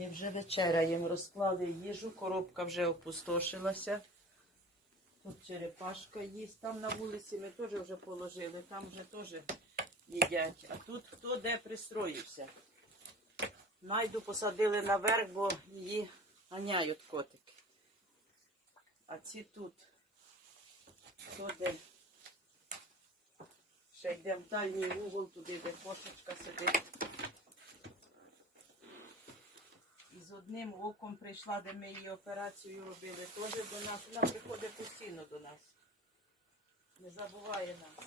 Ми вже вечеряємо, розклали їжу, коробка вже опустошилася. Тут черепашка їсть, там на вулиці ми теж вже положили, там вже теж їдять. А тут хто де пристроївся. Найду посадили наверх, бо її ганяють котики. А ці тут. Хто де? Ще йдемо в дальній угол, туди, де кошечка сидить. Одним оком прийшла, де ми її операцію робили, теж до нас. Вона приходить постійно до нас. Не забуває нас.